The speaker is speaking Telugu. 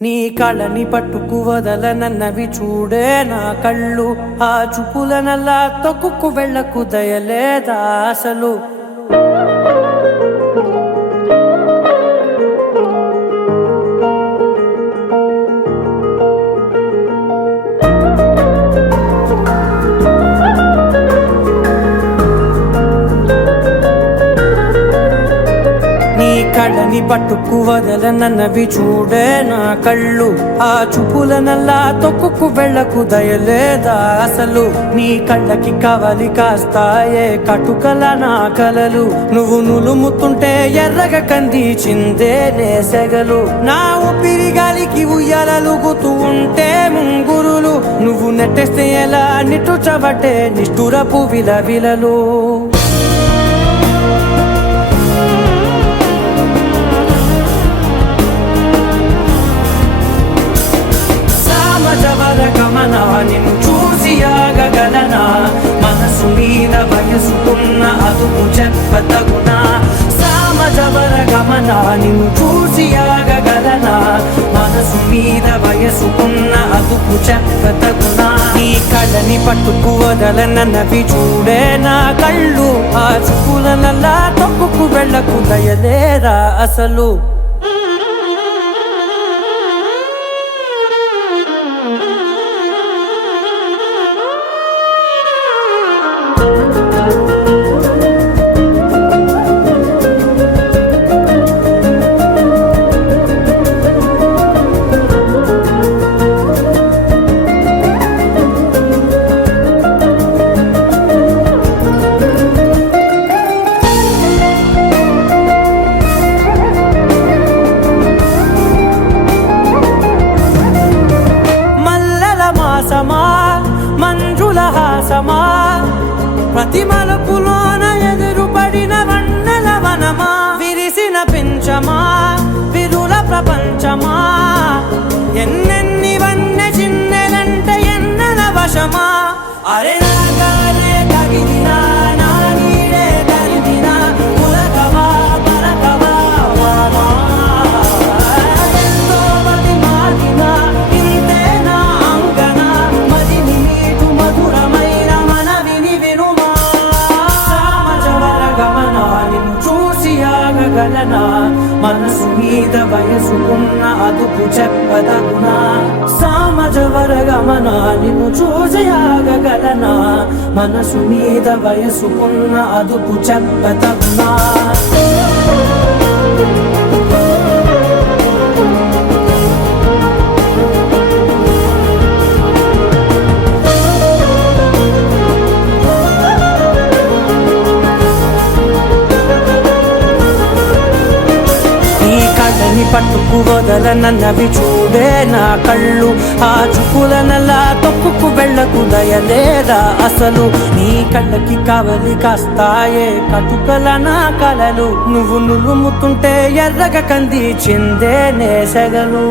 నీ కళ్ళని పట్టుకు వదలనన్నవి చూడే నా కళ్ళు, ఆ చూపులనల్లా తొక్కుకు వెళ్ళకు దయలేదా అసలు. కళ్ళని పట్టుకు వదలనన్నవి చూడే నా కళ్ళు, ఆ చూపులనల్లా తొక్కుకు వెళ్ళకు దయలేదా అసలు. నీ కళ్ళకి కవలి కాస్తాయే కటుకల నా కలలు, నువ్వు నులుముతుంటే ఎర్రగ కందిచిందే నేసెగలు. నా ఊపిరి గాలికి ఉయ్యాలలుగుతూ ఉంటే ముంగురులు, నువ్వు నెట్టేస్తే ఎలా నిట్టుచబట్టే నిష్ఠురపు విలవిలలు. గమనా నిన్ను చూసి ఆగగలనా, మనసు మీద వయసుకున్న అదుపు చెప్పతగునా. సామజవర గమనా నిన్ను చూసి ఆగగలనా, మనసు మీద వయసుకున్న అదుపు చెప్పతగునా. నీ కళ్ళని పట్టుకు వదలనన్నవి చూడే నా కళ్ళు, ఆ చూపులనల్లా తొక్కుకు వెళ్ళకు దయలేరా అసలు. మంజుల హాసమా, ప్రతి మలుపులోన ఎదురుపడిన వన్నెల వనమా, విరిసిన పించమా విరుల ప్రపంచమా, ఎన్నెన్ని వన్నె చిన్నెలంటే ఎన్నెల వశమా. అరే నాగాలే తగిలినా నా నీడే తరిమినా, పులకవా పలకవా వామా, ఎంతో మతి మాటినా ఇంతే నా అంగన, మదిని నీటు మధురమైన మనవిని వినుమా. సామజవర గమనా నిన్ను చూసి ఆగగలనా, మనసు మీద వయసుకున్న అదుపు చెప్పదగునా. సామజవర గమనా నిన్ను చూసి ఆగగలనా, మనసు మీద వయసుకున్న అదుపు చెప్పదగునా. కళ్ళని పట్టుకు వదలనన్నవి చూడే నా కళ్ళు, ఆ చూపులనల్లా తొక్కుకు వెళ్ళకు దయలేదా అసలు. నీ కళ్ళకి కవలి కాస్తాయే కటుకల నా కలలు, నువ్వు నులుముతుంటే ఎర్రగ కందిచిందే నేసెగలు.